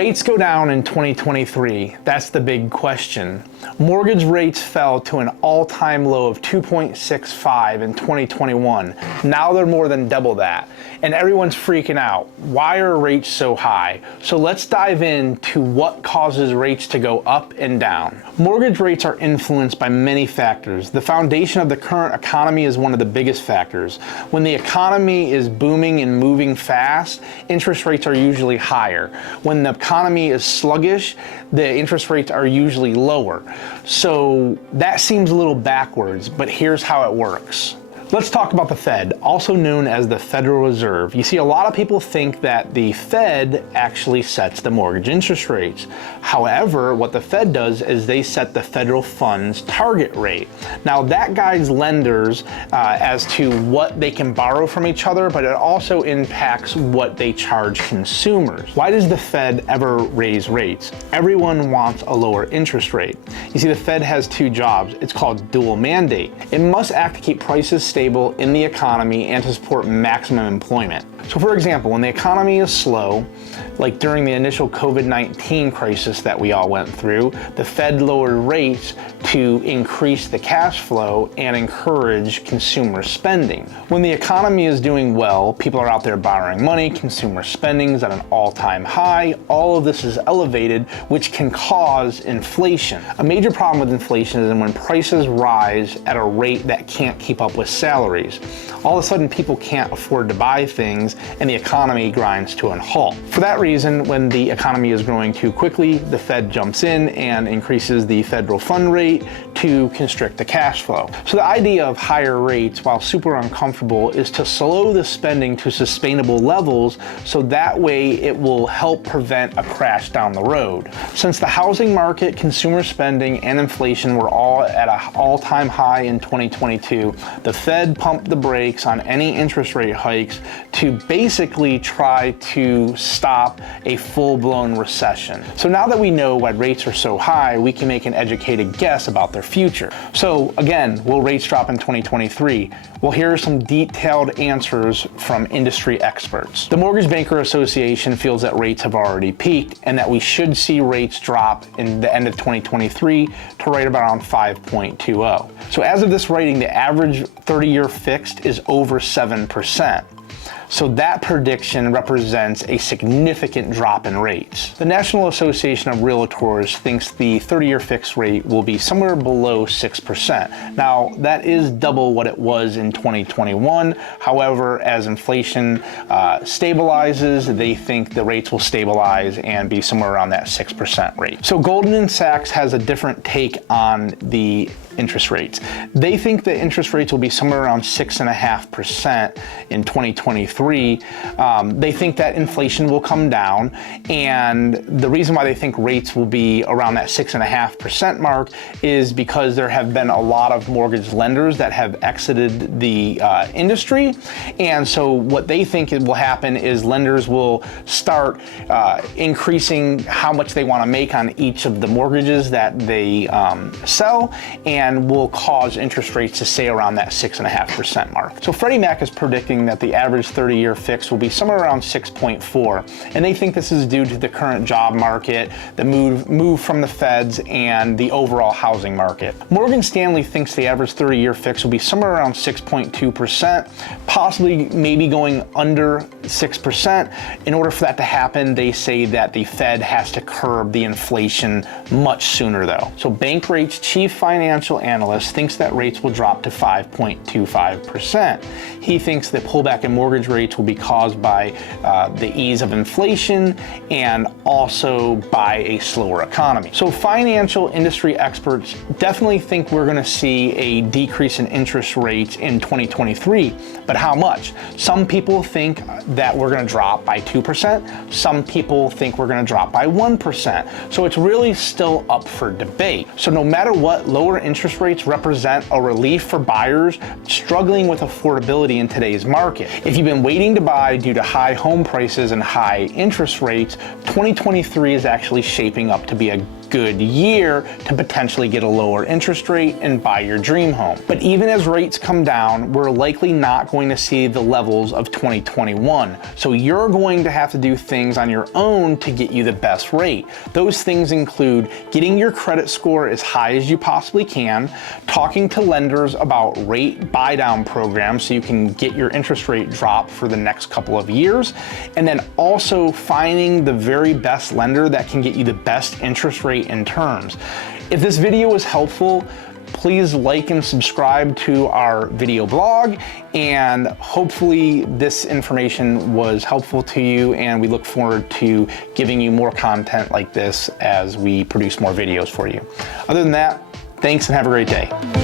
rates go down in 2023? That's the big question. Mortgage rates fell to an all-time low of 2.65 in 2021. Now they're more than double that. And everyone's freaking out. Why are rates so high? So let's dive into what causes rates to go up and down. Mortgage rates are influenced by many factors. The foundation of the current economy is one of the biggest factors. When the economy is booming and moving fast, interest rates are usually higher. When the economy is sluggish, the interest rates are usually lower. So that seems a little backwards, but here's how it works. Let's talk about the Fed, also known as the Federal Reserve. You see, a lot of people think that the Fed actually sets the mortgage interest rates. However, what the Fed does is they set the federal funds target rate. Now that guides lenders as to what they can borrow from each other, but it also impacts what they charge consumers. Why does the Fed ever raise rates? Everyone wants a lower interest rate. You see, the Fed has two jobs. It's called dual mandate. It must act to keep prices stable in the economy and to support maximum employment. So for example, when the economy is slow, like during the initial COVID-19 crisis that we all went through, the Fed lowered rates to increase the cash flow and encourage consumer spending. When the economy is doing well, people are out there borrowing money, consumer spending is at an all-time high, all of this is elevated, which can cause inflation. A major problem with inflation is when prices rise at a rate that can't keep up with salaries. All of a sudden, people can't afford to buy things and the economy grinds to a halt. For that reason, when the economy is growing too quickly, the Fed jumps in and increases the federal fund rate to constrict the cash flow. So the idea of higher rates, while super uncomfortable, is to slow the spending to sustainable levels so that way it will help prevent a crash down the road. Since the housing market, consumer spending, and inflation were all at an all-time high in 2022, the Fed pumped the brakes on any interest rate hikes to basically try to stop a full-blown recession. So now that we know why rates are so high, we can make an educated guess about their future. So again, will rates drop in 2023? Well, here are some detailed answers from industry experts. The Mortgage Banker Association feels that rates have already peaked and that we should see rates drop in the end of 2023 to right around 5.20. So as of this writing, the average 30-year fixed is over 7%. So that prediction represents a significant drop in rates. The National Association of Realtors thinks the 30-year fixed rate will be somewhere below 6%. Now, that is double what it was in 2021. However, as inflation stabilizes, they think the rates will stabilize and be somewhere around that 6% rate. So Goldman Sachs has a different take on the interest rates. They think the interest rates will be somewhere around 6.5% in 2023. They think that inflation will come down, and the reason why they think rates will be around that 6.5% mark is because there have been a lot of mortgage lenders that have exited the industry, and so what they think will happen is lenders will start increasing how much they want to make on each of the mortgages that they sell, and will cause interest rates to stay around that 6.5% mark. So Freddie Mac is predicting that the average 30-year fix will be somewhere around 6.4, and they think this is due to the current job market, the move from the feds, and the overall housing market. Morgan Stanley thinks the average 30-year fix will be somewhere around 6.2%, possibly maybe going under 6%. In order for that to happen, they say that the Fed has to curb the inflation much sooner though. So Bankrate's chief financial analyst thinks that rates will drop to 5.25%. He thinks the pullback in mortgage rates will be caused by the ease of inflation and also by a slower economy. So financial industry experts definitely think we're going to see a decrease in interest rates in 2023, but how much? Some people think that we're going to drop by 2%. Some people think we're going to drop by 1%. So it's really still up for debate. So no matter what, lower interest rates represent a relief for buyers struggling with affordability in today's market. If you've been waiting to buy due to high home prices and high interest rates, 2023 is actually shaping up to be a good year to potentially get a lower interest rate and buy your dream home. But even as rates come down, we're likely not going to see the levels of 2021. So you're going to have to do things on your own to get you the best rate. Those things include getting your credit score as high as you possibly can, talking to lenders about rate buy down programs so you can get your interest rate dropped for the next couple of years, and then also finding the very best lender that can get you the best interest rate and terms. If this video was helpful, please like and subscribe to our video blog, and hopefully this information was helpful to you, and we look forward to giving you more content like this as we produce more videos for you. Other than that, thanks and have a great day.